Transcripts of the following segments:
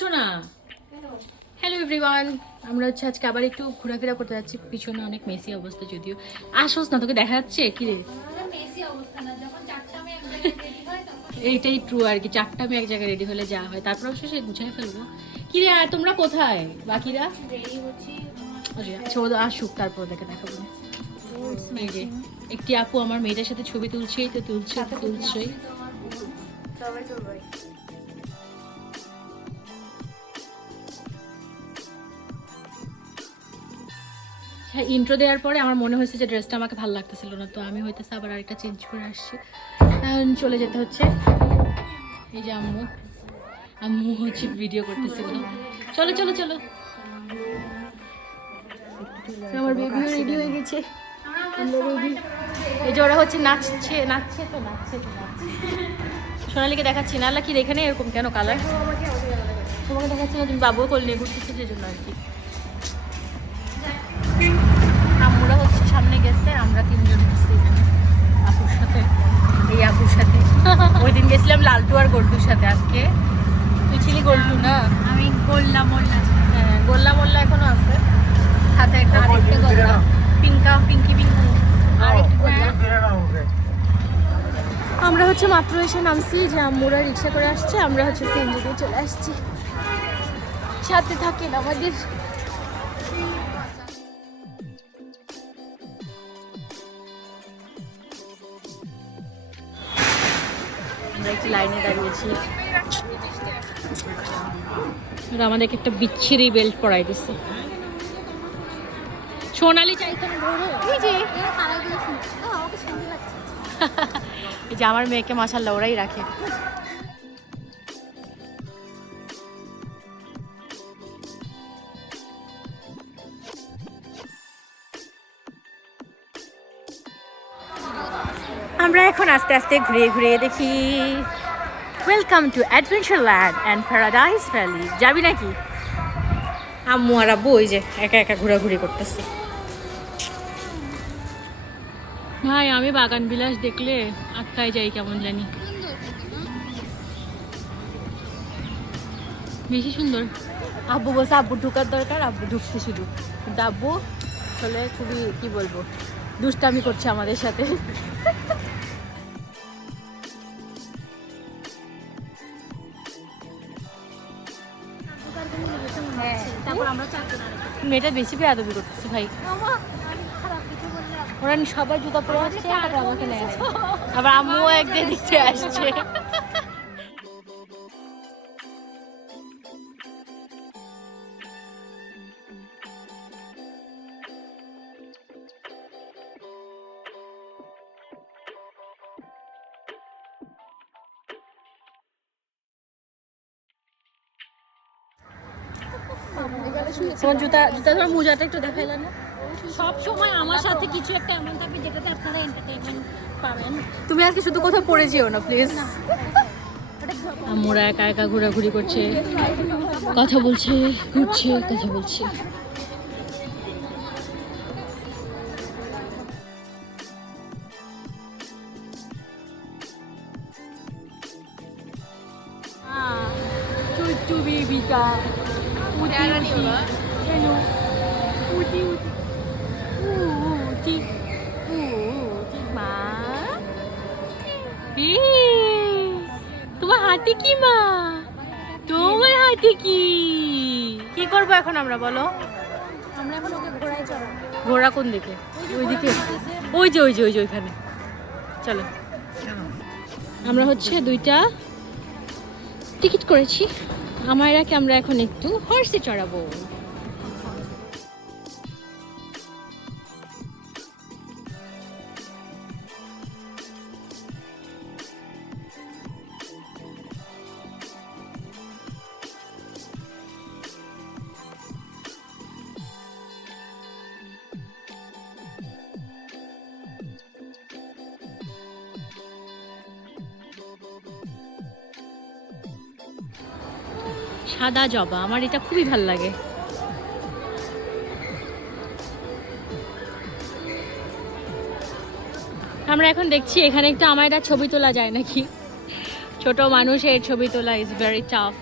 আসো না। Hello everyone, আমরা হচ্ছে আজকে আবার একটু ঘোরাফেরা করতে যাচ্ছি। পিছনে অনেক মেসি অবস্থা, যদিও আসোস না, তোকে দেখা যাচ্ছে কি রে? এইটাই ট্রু আর কি, 4টা আমি এক জায়গায় রেডি হলে যা হয়, তারপর অবশ্য সে গুছাই ফেলবো। কি রে তোমরা কোথায় বাকিরা? আচ্ছা ও আসুক তারপর দেখে দেখাবো। একটি আপু আমার মেয়েটার সাথে ছবি তুলছেই তো তুলছেই। হ্যাঁ, ইন্ট্রো দেওয়ার পরে আমার মনে হয়েছে যে ড্রেসটা আমাকে ভালো লাগতেছিল না, তো আমি হইতেছে আবার আরেকটা চেঞ্জ করে আসছি। চলে যেতে হচ্ছে। এই যে আম্মু আম্মু হচ্ছে ভিডিও করতেছিল। চলো চলো চলো, আমার বেবিও রেডি হয়ে গেছে। এই যে ওরা হচ্ছে নাচছে নাচছে তো নাচছে তো নাচছে। সোনালিকে দেখাচ্ছি না, আল্লাহ কি দেখে নেই এরকম কেন কালার? তোমাকে দেখাচ্ছি না, তুমি বাবুও কোল নিয়ে ঘুরতেছো সেই জন্য আর কি। আম্মুরা হচ্ছে সামনে গেছে, আমরা 3জন গেছি এখানে আপুর সাথে। এই আপুর সাথে ওই দিন গেছিলাম লালটু আর গোল্ডুর সাথে। আজকে তুই ছিলি গোল্ডু না? আমি গোল্লা মোল্লা। হ্যাঁ, গোল্লা মোল্লা এখনো আছে, সাথে একটা গোল্লা পিঙ্কি পিঙ্কু আরেকটা গোল্লা। আমরা হচ্ছে মাত্র এসে নামছি, যে আম্মুরা রিক্সা করে আসছে, আমরা হচ্ছে সিএনজিতে চলে আসছি। সাথে থাকেন আমাদের। আমরা একটি লাইনে দাঁড়িয়েছি, আমাদেরকে একটা বিচ্ছিরি বেল্ট পরাই দিচ্ছে। সোনালি চাইতো না ধরো। এই যে আমার মেয়েকে মাশাআল্লাহ ওরাই রাখে। আমরা এখন আস্তে আস্তে ঘুরে ঘুরে দেখি। Welcome to adventure land and paradise valley. যাবি নাকি? আম্মু আর আব্বু ওই যে একা একা ঘোরাঘুরি করতেছে। ভাই আমি বাগান বিলাস দেখলে আটকায় যাই কেমন জানি, বেশি সুন্দর। আব্বু বলছে আব্বু ঢুকার দরকার, আব্বু ঢুকছে শুধু, কিন্তু আব্বু আসলে খুবই কি বলবো দুষ্টামি করছে আমাদের সাথে। মেয়েটা বেশি বেয়াদবি করতেছে ভাই। ওরা সবাই জুতা পরে আসছে, আমাকে নেয় না। আবার আম্মুও একদিন দিতে আসছে। তোমার জুতা তোমার মোজাটা একটু দেখাইলা না? সব সময় আমার সাথে কিছু একটা এমন থাকবে যেটাতে আপনারা এন্টারটেইনমেন্ট পাবেন। তুমি আজকে শুধু কোথাও পড়ে যেও না প্লিজ। আমরা একা একা ঘোরাঘুরি করছে, কথা বলছে, ঘুরছে, কথা বলছে। চুট্টু বেবিকা তোমার হাতে কি মা? তোমার হাতে কি? কি করবো এখন আমরা, বলো? আমরা এখন ওকে ঘোড়ায় চড়াবো। ঘোড়া কোন দিকে? ওইদিকে, ওই যে ওই যে ওই যে ওইখানে। চলো, আমরা হচ্ছে 2টা টিকিট করেছি। আমায়রাকে আমরা এখন একটু হর্সে চড়াবো। সাদা জবা, আমার এটা খুবই ভালো লাগে। আমরা এখন দেখছি এখানে একটু আমায়রা ছবি তোলা যায় নাকি। ছোট মানুষের ছবি তোলা ইজ ভেরি টাফ।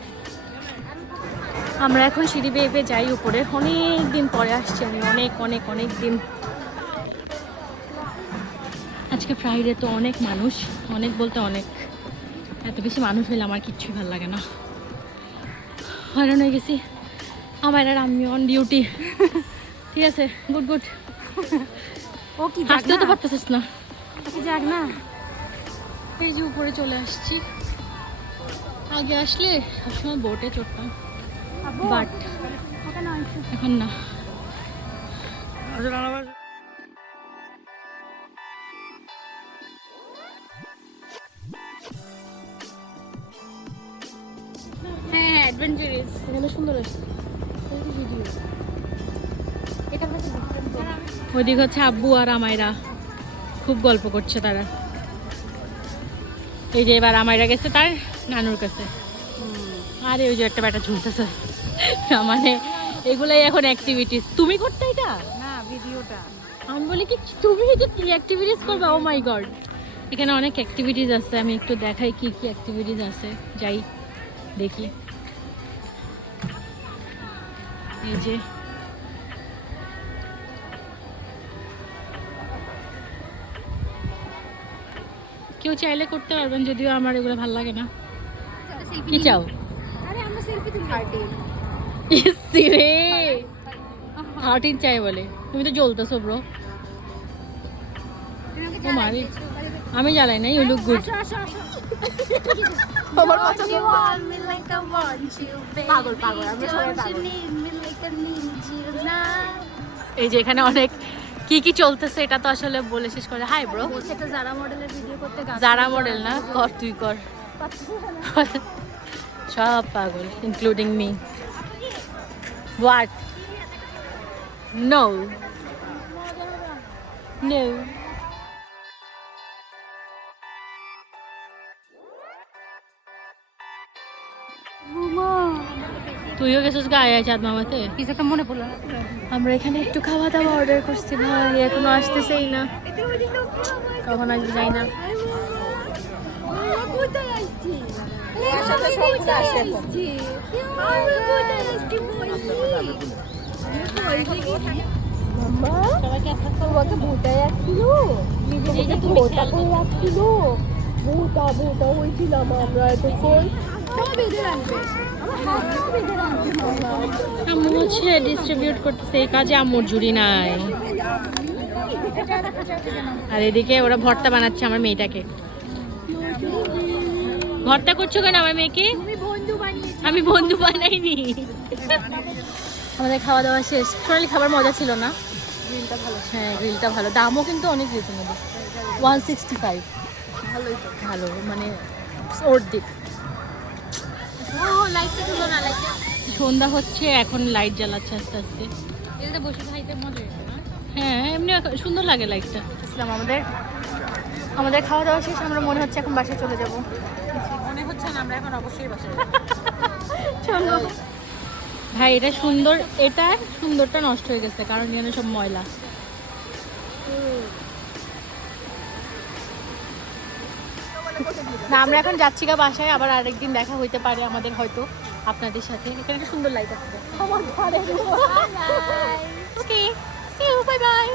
আমরা এখন সিঁড়ি বেয়ে বেয়ে যাই উপরে। অনেক দিন পরে আসছি আমি, অনেক অনেক অনেক দিন। আজকে ফ্রাইডে তো অনেক মানুষ, অনেক বলতে অনেক। এত বেশি মানুষ হইলে আমার কিচ্ছুই ভালো লাগে না, হয়রান হয়ে গেছি। আমার আর আমি অন ডিউটি। ঠিক আছে, গুড গুড। ও কি হাসতেও তো পারতেছিস না। যাক না। এই যে উপরে চলে আসছি। আগে আসলে সবসময় বোটে চড়তাম, বাট এখন না। হ্যাঁ হ্যাঁ, অ্যাডভেঞ্চারাস। এখানে সুন্দর আসছে ভিডিও। ওইদিকে হচ্ছে আব্বু আর আমায়রা খুব গল্প করছে তারা। এই যে এবার আমায়রা গেছে তার নানুর কাছে, আরে ওই যে একটা ব্যাটা ঝুলতেছে। মানে এগুলাই এখন অ্যাক্টিভিটিস। তুমি করতে এটা না ভিডিওটা আমি বলি কি তুমি এই যে কি অ্যাক্টিভিটিস করবে? ও মাই গড, এখানে অনেক অ্যাক্টিভিটিস আছে। আমি একটু দেখাই কি কি অ্যাক্টিভিটিস আছে, যাই দেখি। এই যে কেউ চাইলে করতে পারবেন, যদিও আমার এগুলো ভালো লাগে না। কি চাও? আরে আমরা সেলফি তুলি পার্টি রে 13 চাই বলে, তুমি তো জ্বলতেছো ব্রো। ও মারি, আমি জ্বালাই নাই। You look good. আমার পছন্দ পাগল পাগল আমরা সবাই পাগল। এই যে এখানে অনেক কি কি চলতেছে এটা তো আসলে বলে শেষ করে। হাই ব্রো, বলছে একটা জারা মডেলের ভিডিও করতে যারা মডেল না, কর তুই কর। সব পাগল including me. What? No no. তুইও গেছিস গায়ে চাঁদ মামাতে? কিছু তো মনে পড়লো না। আমরা এখানে একটু খাওয়া দাওয়া অর্ডার করছি, ভাই এখনো আসতেছেই না। কখন আসবে যাই না। আম্মু হচ্ছে ডিস্ট্রিবিউট করতেছে, এই কাজে আম্মুর জুড়ি নাই। আর এদিকে ওরা ভর্তা বানাচ্ছে আমার মেয়েটাকে। ভর্তা করছো কেন আমার মেয়েকে? আমি বন্ধু বানাইনি। আমাদের খাওয়া দাওয়া শেষ। সোনালি খাবার মজা ছিল না? গ্রিলটা ভালো। হ্যাঁ গ্রিলটা ভালো, দামও কিন্তু অনেক রিজনেবল। 165। ভালোই তো, ভালো মানে ওর দিক। সন্ধ্যা হচ্ছে এখন, লাইট জ্বালাচ্ছে আস্তে আস্তে। এটাতে বসে খাইতে মজা হয়েছে না? হ্যাঁ এমনি সুন্দর লাগে লাইটটা। ইসলাম আমাদের খাওয়া দাওয়া শেষ। আমরা মনে হচ্ছে এখন বাসায় চলে যাব। মনে হচ্ছে না, আমরা এখন অবশ্যই বাসায় চলো ভাই, এটা সুন্দর, এটা সুন্দরটা নষ্ট হয়ে গেছে কারণ এখানে সব ময়লা। না আমরা এখন যাচ্ছি গা বাসায়, আবার আরেকদিন দেখা হইতে পারে আমাদের হয়তো আপনাদের সাথে। এখানে একটা সুন্দর লাইট আছে। ওকে, সি ইউ, বাই বাই।